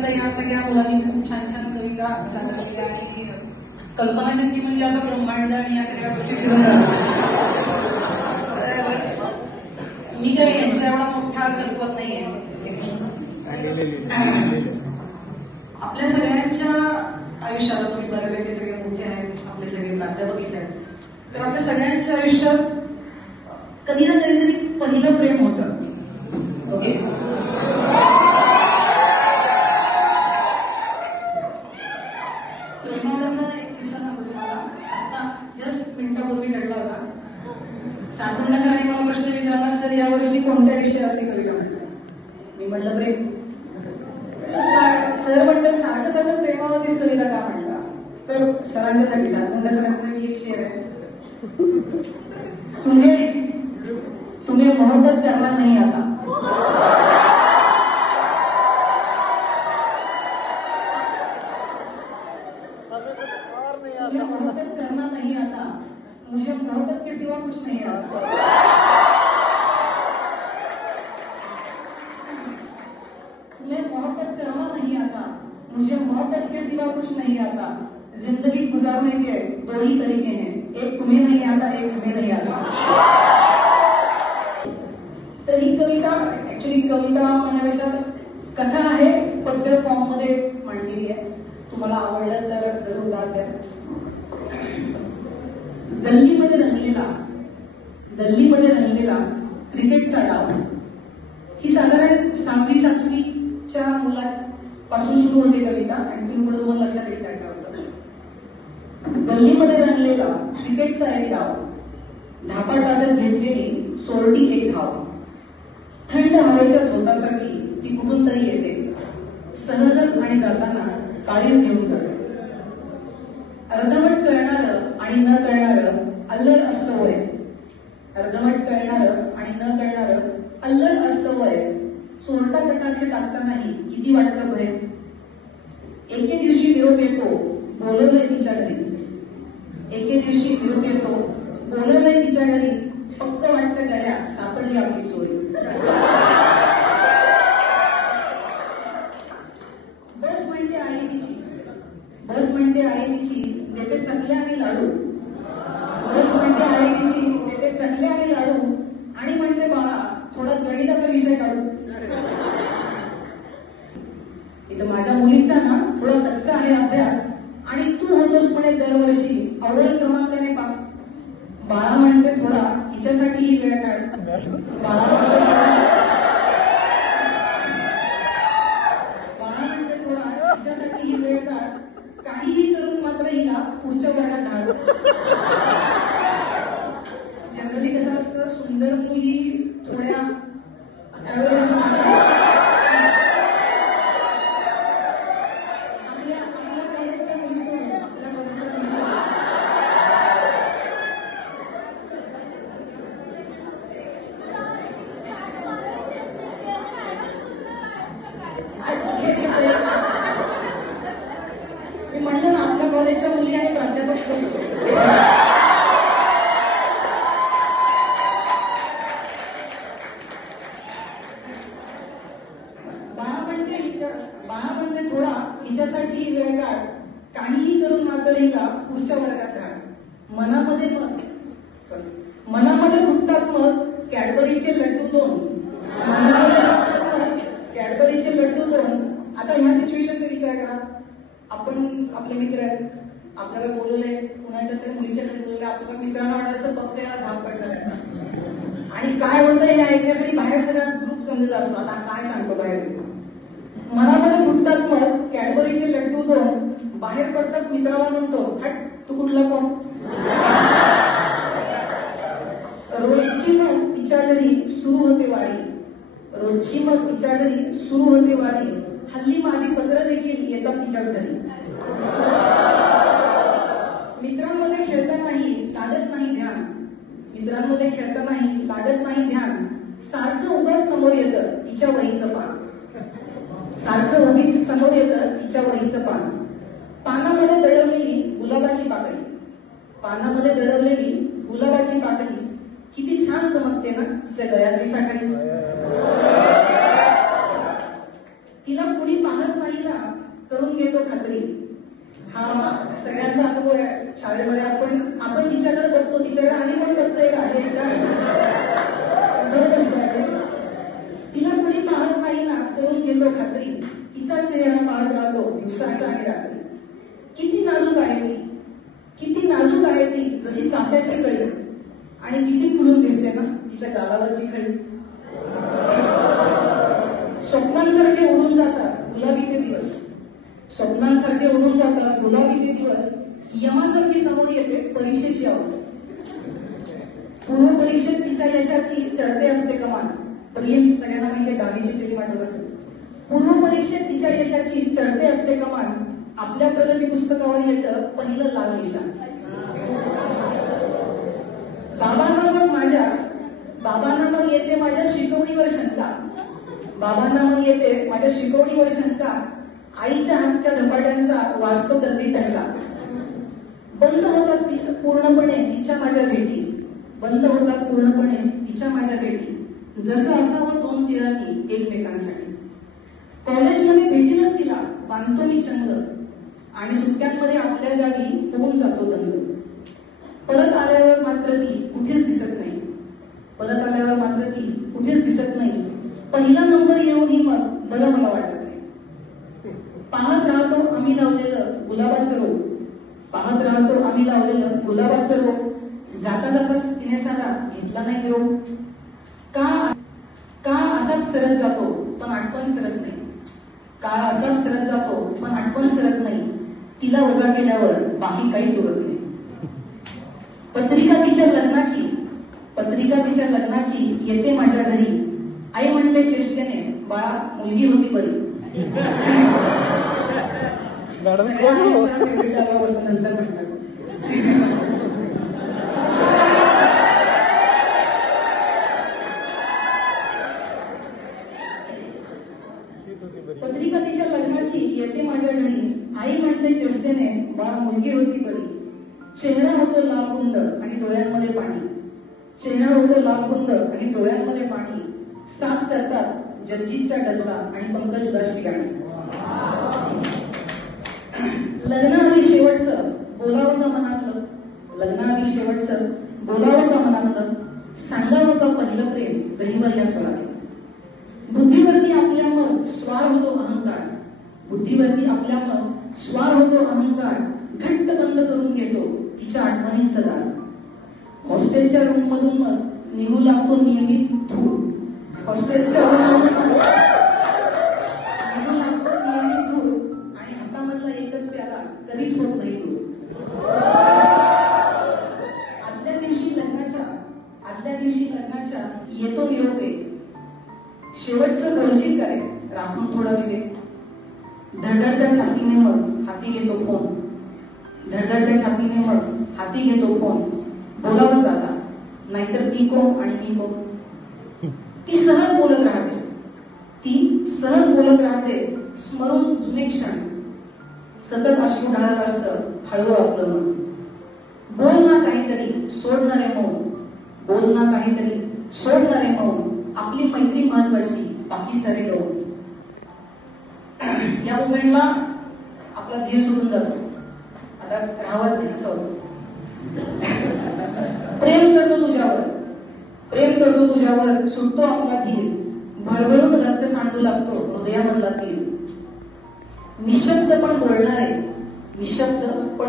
आतापर्यंत या सगळ्या मुलांनी खूप छान छान कविता सादर केल्या आणि कल्पनाशक्ती म्हणजे आता ब्रह्मांड आणि या सगळ्या गोष्टी फिरून मी काही यांच्या एवढा मोठा कल्पत नाहीये. आपल्या सगळ्यांच्या आयुष्यात तुम्ही बऱ्यापैकी सगळे मोठे आहेत, आपले सगळे प्राध्यापक आहेत, तर आपल्या सगळ्यांच्या आयुष्यात कधी ना कधीतरी पहिलं प्रेम होतं. ओके, प्रेमावरनं एक किस्सा सांगतो तुम्हाला. आता जस्ट मिनिटापूर्वी घडला होता. सातपुंडा सरांनी मला प्रश्न विचारला, सर यावर्षी कोणत्या विषयावरती कविता म्हणतात? मी म्हटलं प्रेम. सर म्हणतात सारखं सारखं प्रेमावरतीच कविता का म्हणता? तर सरांच्यासाठी सातपुंडा सरांचा एक शेर आहे, तुम्हें मोहब्बत करना नहीं आता. तुम्हें मोहब्बत करना नहीं आता, मुझे मोहब्बत के सिवा कुछ नहीं आता. तुम्हें मोहब्बत करना नहीं आता, मुझे मोहब्बत के सिवा कुछ नहीं आता. जिंदगी गुजारने के दो ही तरीके हैं, एक तुम्हें नहीं आता, एक हमें नहीं आता. तर ही कविता ऍक्च्युली कविता म्हणण्यापेक्षा कथा आहे, पद्य फॉर्म मध्ये मांडलेली आहे. तुम्हाला आवडलं तर जरूर दाद द्या. गल्लीमध्ये रंगलेला क्रिकेटचा डाव ही साधारण 6वी-7वीच्या मुलापासून सुरू होते कविता आणि तुम्ही पुढे दोन लक्षात येत काय होतं. गल्लीमध्ये रंगलेला क्रिकेटचा एक डाव, धापा टाकत घेतलेली चोरटी एक धाव, थंड हवेच्या झोतासारखी ती कुठून तरी येते, सहजच आणि जाताना काळीच घेऊन जाते. अर्धवट कळणारं आणि न कळणारं अल्लड असतं वय, अर्धवट कळणारं आणि न कळणारं अल्लड असतं वय, चोरटा कटाक्ष टाकतानाही किती वाटतं भय. एके दिवशी निरोप येतो बोलवलंय तिच्या घरी, एके दिवशी निरोप येतो बोलवलंय तिच्या घरी, फक्त वाटतं गड्या सापडली आपली चोरी. बस म्हणते आहे तिची देते चकल्या आणि लाडू, बस म्हणते आहे तिची देते चकल्या आणि लाडू, आणि म्हणते बाळा थोडा गणिताचा विषय काढू. इथं माझ्या मुलीचा ना थोडा कच्चा आहे अभ्यास, आणि तू होतोस म्हणे दरवर्षी अव्वल क्रमांकाने पास. बाळा म्हणते थोडा हिच्यासाठी ही वेळ काढ, बाळा म्हणते थोडा हिच्यासाठी ही वेळ काढ, काहीही करून मात्र हिला पुढच्या वर्गात धाड. जनरली कसं असतं, सुंदर मुली थोड्या आपल्या कॉलेजच्या मुली सोडून आपल्या कॉलेजच्या मुली मी म्हणलं ना, आपल्या कॉलेजच्या मुली आणि प्राध्यापक बाळा म्हणते थोडा हिच्यासाठी वेळ काढ, काहीही करून मात्र हिला पुढच्या वर्गात काढ. मनामध्ये फुटतात मग कॅडबरीचे लड्डू दोन, कॅडबरीचे लड्डू दोन. आता ह्या सिच्युएशनचा विचार करा, आपण आपले मित्र आहेत, आपल्याला बोलवलंय कुणाच्या तरी मुलीच्या घरी बोलवलंय, आपल्याला मित्रांना वाटायचं फक्त याला झाप पडणार आहे आणि काय होतंय हे ऐकण्यासाठी बाहेर सगळा ग्रुप जमलेला असतो. आता काय सांगतो बाहेर, मनामध्ये फुटतात मग कॅडबरीचे लड्डू दोन, बाहेर पडतात मित्राला म्हणतो हट तू कुठला कोण. रोजची मग तिच्या घरी सुरू होते वारी, रोजची मग तिच्या घरी सुरू होते वारी, हल्ली माझी पत्र देखील येतात तिच्याच घरी. मित्रांमध्ये खेळतानाही लागत नाही ध्यान, मित्रांमध्ये खेळतानाही लागत नाही ध्यान, सारखं उगाच समोर येतं तिच्या वहीचं पान, सारखं उगीच समोर येतं तिच्या वहीचं पान. पानामध्ये दडवलेली गुलाबाची पाकळी, पानामध्ये दडवलेली गुलाबाची पाकळी, किती छान चमकते ना तिच्या गळ्यातली साखळी. तिला कुणी पाहत नाही नाही ना करून घेतो खात्री. हा सगळ्यांचा अनुभव आहे शाळेमध्ये. आपण तिच्याकडे बघतो, तिच्याकडे आणि पण बघतोय का हे बघत असतो. तिला कोणी पाहत नाही ना करून घेतो खात्री. तिचा चेहरा पाहत राहतो दिवसाच्या आणि रात्री. किती नाजूक आहे ती, किती नाजूक आहे ती, जशी चाफ्याची कळी. आणि किती खुलून दिसते ना तिच्या गालावरची खळी. स्वप्नांसारखे उडून जातात गुलाबी ते दिवस, स्वप्नांसारखे उडून जातात गुलाबी ते दिवस. यमासारखी समोर येते परीक्षेची आवाज. पूर्व परीक्षेत तिच्या यशाची चढते असते कमान. प्रियम सगळ्यांना माहिती दहावीची फिल्म आठवत असेल. पूर्व परीक्षेत तिच्या यशाची चढते असते कमान. आपल्या प्रगती पुस्तकावर येतं पहिलं लाल निशाण. बाबांना मग येते माझ्या शिकवणीवर शंका. बाबांना मग येते माझ्या शिकवणीवर शंका. आईच्या हातच्या धपाट्यांचा वाचतो दंडी टंका. बंद होतात पूर्णपणे तिच्या माझ्या भेटी. बंद होतात पूर्णपणे तिच्या माझ्या भेटी. जसं असावं दोन तिळांनी एकमेकांसाठी. कॉलेजमध्ये भेटीनच तिला बांधतो मी चंग. आणि सुट्ट्यांमध्ये आपल्या जागी होऊन जातो दंग. परत आल्यावर मात्र ती कुठेच दिसत नाही. परत आल्यावर मात्र ती कुठेच दिसत नाही. पहिला नंबर येऊनही मग बरं मला वाटत नाही. पाहत राहतो आम्ही लावलेलं गुलाबाचं रोप. पाहत राहतो आम्ही लावलेलं गुलाबाचं रोप. जाता जाता तिने सारा घेतला नाही देऊ. का असाच सरत जातो पण आठवण सरत नाही. काळ असाच सरत जातो पण आठवण सरत नाही. तिला वजा केल्यावर बाकी काहीच उरत नाही. पत्रिका तिच्या लग्नाची येते माझ्या घरी. आई म्हणते चेष्टेने बाळा मुलगी होती बरी. नंतर म्हणतात पत्रिका तिच्या लग्नाची येते माझ्या घरी. आई म्हणते चेष्टेने बाळा मुलगी होती बरी. चेहरा होतो लालकुंद आणि डोळ्यांमध्ये पाणी. चेहरा होतो लालकुंद आणि डोळ्यांमध्ये पाणी. साथ करतात जगजीतच्या डजला आणि पंकज उदासची गाणी. लग्नाआधी शेवटचं बोलावं का मनातलं. लग्नाआधी शेवटचं बोलावं का मनातलं. सांगावं का पहिलं प्रेम गरीवर या स्वरात. बुद्धीवरती आपल्या मग स्वार होतो अहंकार. बुद्धीवरती आपल्या मग स्वार होतो अहंकार. घट्ट बंद करून घेतो तिच्या आठवणींचं दार. हॉस्टेलच्या रूम मधून मग निघू लागतो नियमित धूळ. हॉस्टेलच्या रूम मधून निघू लागतो नियमित धूळ. आणि हातामधला एकच प्याला कधीच होत नाही धूळ. आदल्या दिवशी लग्नाच्या येतो निरोप एक. शेवटचं बोलशील काय राखून थोडा विवेक. धडधडत्या छातीने मग हाती घेतो फोन. धडधडत्या छातीने मग हाती घेतो फोन. बोलावं जाता नाहीतर ती कोण आणि मी कोण. ती सहज बोलत राहते स्मरून जुने क्षण. सतत अश्रू ढाळत असतं हळवं आपलं मन. बोल ना काहीतरी सोडणारे मौन. बोल ना काहीतरी सोडणारे मौन. आपली मैत्री महत्वाची बाकी सारे गौण. या मुमेंटला आपला धीर सोडून जातो. आता राहत नाही असं होतं. प्रेम करतो तुझ्यावर सुटतो आपला धीर. भळभळून रक्त सांडू लागतो हृदयामधला तीर. निशब्द पण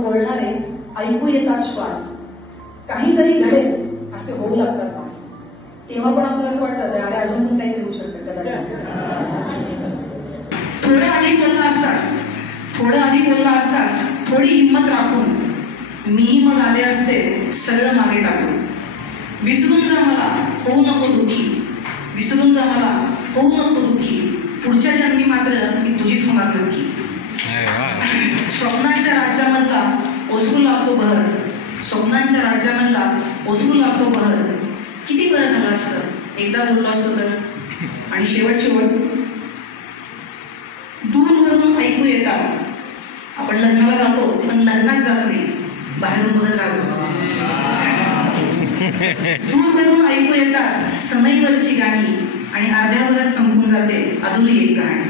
बोलणारे ऐकू येतात श्वास. काहीतरी घडेल असे होऊ लागतात पास. तेव्हा पण आपल्याला असं वाटतं अरे अजून पण काहीतरी होऊ शकतं कदाचित. थोडं आधी बोलला असतास थोडी हिंमत राखून मीही मग आले असते सगळं मागे टाकून. विसरून जा मला होऊ नको दुःखी. पुढच्या जन्मी मात्र मी तुझीच होणार नक्की. स्वप्नांच्या राज्यामधला ओसरू लागतो बहर. किती बरं झालं असतं एकदा बोललो असतो तर. आणि शेवट दूरवरून ऐकू येतात. आपण लग्नाला जातो पण लग्नात जात नाही बाहेरून बघत राहतो. दूरवरून ऐकू येतात सनईवरची गाणी. आणि अर्ध्यावरच संपून जाते अधुरी एक कहाणी.